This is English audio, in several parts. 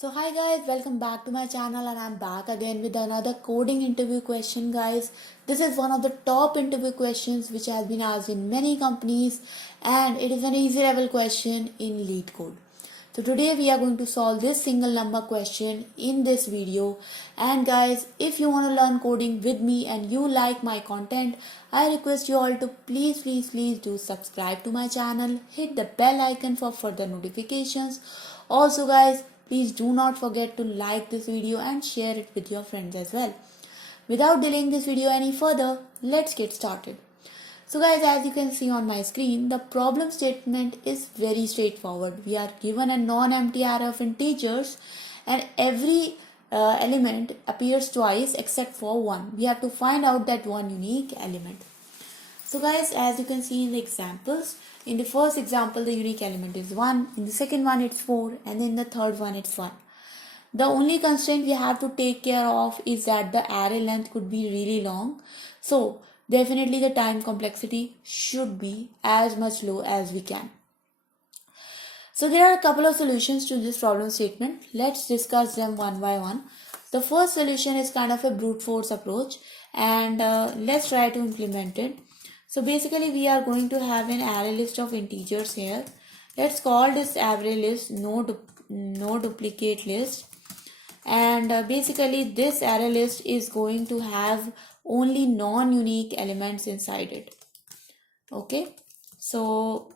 So hi guys, welcome back to my channel and I'm back again with another coding interview question guys. This is one of the top interview questions which has been asked in many companies and it is an easy level question in lead code. So today we are going to solve this single number question in this video. And guys, if you want to learn coding with me and you like my content, I request you all to please do subscribe to my channel, hit the bell icon for further notifications. Also guys, please do not forget to like this video and share it with your friends as well. Without delaying this video any further, let's get started. So guys, as you can see on my screen, the problem statement is very straightforward. We are given a non-empty array of integers and every element appears twice except for one. We have to find out that one unique element. So guys, as you can see in the examples, in the first example the unique element is 1, in the second one it's 4 and in the third one it's 1. The only constraint we have to take care of is that the array length could be really long. So definitely the time complexity should be as much low as we can. So there are a couple of solutions to this problem statement. Let's discuss them one by one. The first solution is kind of a brute force approach and let's try to implement it. So basically we are going to have an array list of integers here. Let's call this array list no duplicate list. And basically this array list is going to have only non-unique elements inside it. Okay, so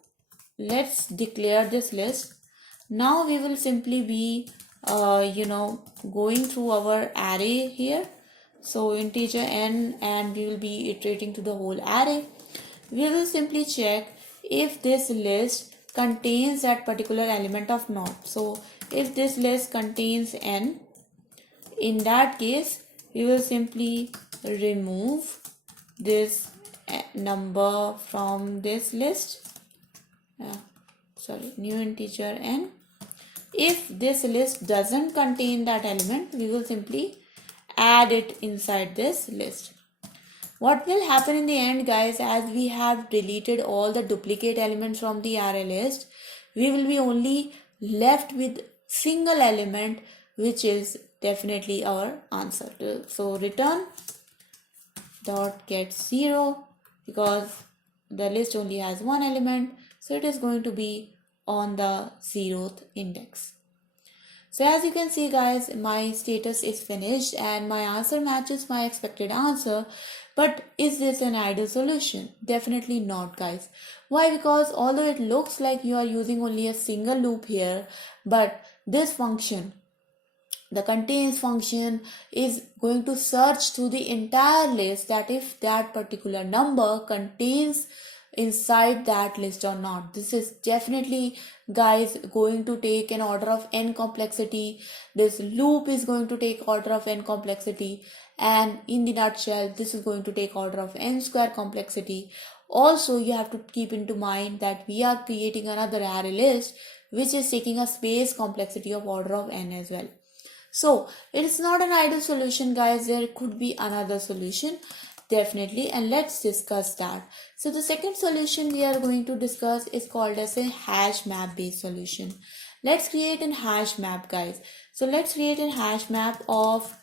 let's declare this list. Now we will simply be going through our array here. So integer n, and we will be iterating to the whole array. We will simply check if this list contains that particular element of not. So if this list contains n, in that case we will simply remove this number from this list. New integer n. If this list doesn't contain that element, we will simply add it inside this list. What will happen in the end guys, as we have deleted all the duplicate elements from the array list, we will be only left with single element, which is definitely our answer. So return dot get 0, because the list only has one element, so it is going to be on the 0th index. So as you can see guys, my status is finished and my answer matches my expected answer. But is this an ideal solution? Definitely not guys. Why? Because although it looks like you are using only a single loop here, but this function, the contains function, is going to search through the entire list that if that particular number contains inside that list or not. This is definitely guys going to take an order of n complexity. This loop is going to take order of n complexity, and in the nutshell this is going to take order of n square complexity. Also you have to keep into mind that we are creating another array list which is taking a space complexity of order of n as well. So it is not an ideal solution guys. There could be another solution definitely, and let's discuss that. So the second solution we are going to discuss is called as a hash map based solution. Let's create an hash map guys. So let's create a hash map of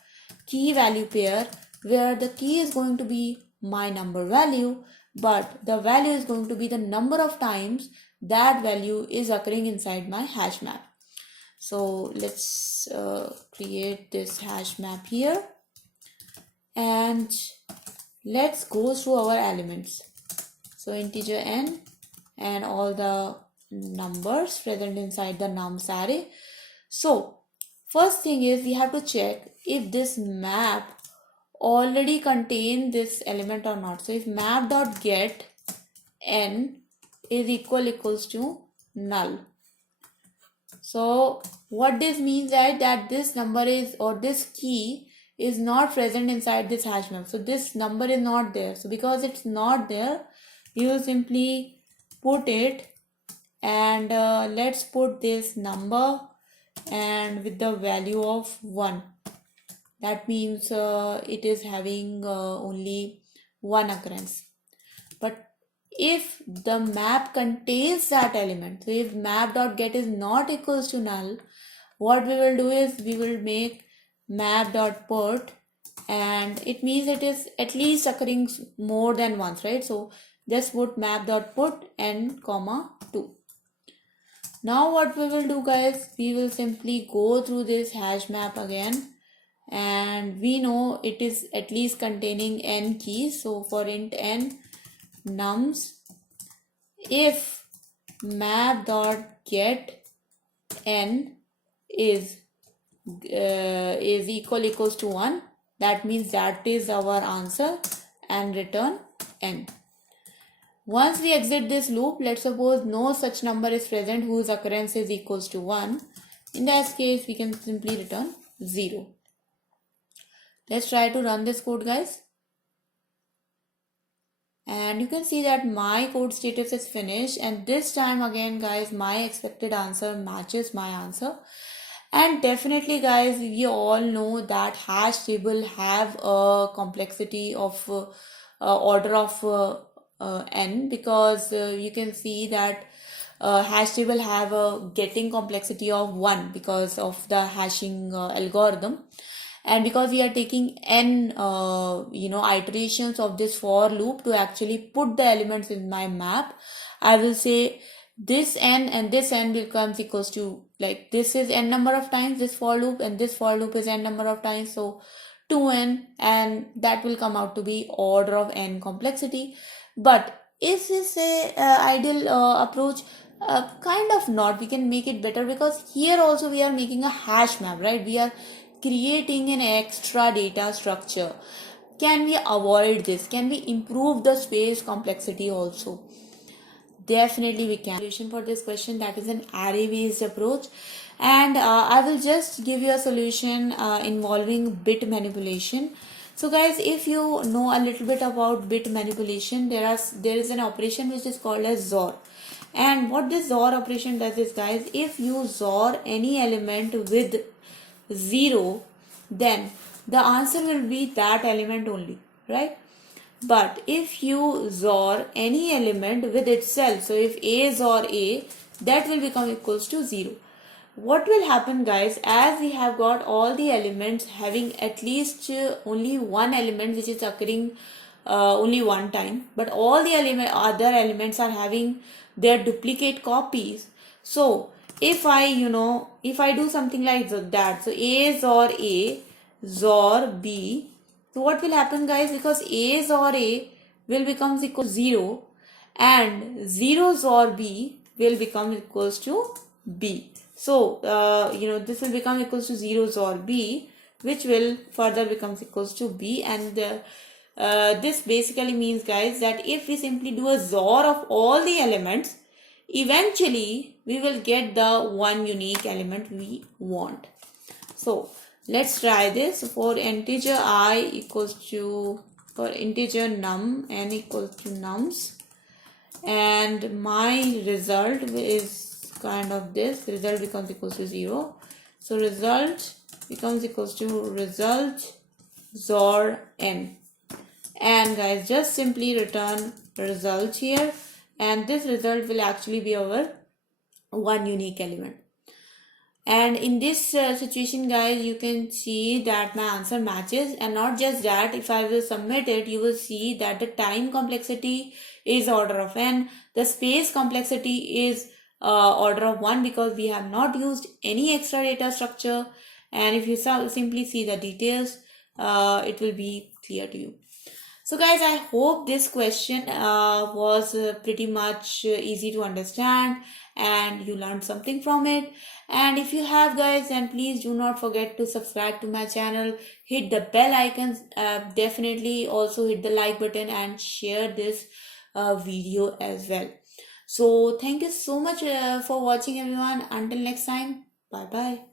key value pair where the key is going to be my number value, but the value is going to be the number of times that value is occurring inside my hash map. So let's create this hash map here and let's go through our elements. So integer n and all the numbers present inside the nums array. So first thing is we have to check if this map already contains this element or not. So if map.get n is equals to null. So what this means is that this number is, or this key is not present inside this hash map. So this number is not there. So because it's not there, you will simply put it, and let's put this number and with the value of 1. That means it is having only one occurrence. But if the map contains that element, so if map.get is not equals to null, what we will do is we will make map.put, and it means it is at least occurring more than once, right? So just put map.put n comma 2. Now what we will do, guys, we will simply go through this hash map again, and we know it is at least containing n keys. So for int n nums, if map.get n is equals to 1, that means that is our answer, and return n. Once we exit this loop, let's suppose no such number is present whose occurrence is equals to 1. In that case, we can simply return 0. Let's try to run this code, guys. And you can see that my code status is finished, and this time again, guys, my expected answer matches my answer. And definitely, guys, we all know that hash table have a complexity of order of n, because you can see that hash table have a getting complexity of 1 because of the hashing algorithm. And because we are taking n iterations of this for loop to actually put the elements in my map, I will say this n and this n becomes equals to, like, this is n number of times this for loop, and this for loop is n number of times, so 2n, and that will come out to be order of n complexity. But is this a ideal approach? Kind of not. We can make it better, because here also we are making a hash map, right? We are creating an extra data structure. Can we avoid this? Can we improve the space complexity also? Definitely we can. Solution for this question, that is an array based approach, and I will just give you a solution involving bit manipulation. So guys, if you know a little bit about bit manipulation, there is an operation which is called as XOR. And what this XOR operation does is, guys, if you XOR any element with 0, then the answer will be that element only, right? But if you XOR any element with itself, so if A XOR A, that will become equals to 0. What will happen, guys, as we have got all the elements having at least only one element which is occurring only one time, but all the other elements are having their duplicate copies. So if I do something like that, so A XOR A XOR B, so what will happen, guys, because A XOR A will become equal to 0, and 0 XOR B will become equals to B. So this will become equals to 0 XOR B, which will further becomes equals to B. And this basically means, guys, that if we simply do a XOR of all the elements, eventually we will get the one unique element we want. So let's try this. For integer I equals to, for integer num n equals to nums, and my result is kind of this. Result becomes equals to 0. So result becomes equals to result XOR n. And guys, just simply return result here, and this result will actually be our one unique element. And in this situation, guys, you can see that my answer matches. And not just that, if I will submit it, you will see that the time complexity is order of n, the space complexity is order of 1, because we have not used any extra data structure. And if you simply see the details, it will be clear to you. So guys, I hope this question was pretty much easy to understand and you learned something from it. And if you have, guys, then please do not forget to subscribe to my channel, hit the bell icon, definitely also hit the like button and share this video as well. So thank you so much for watching, everyone. Until next time, bye bye.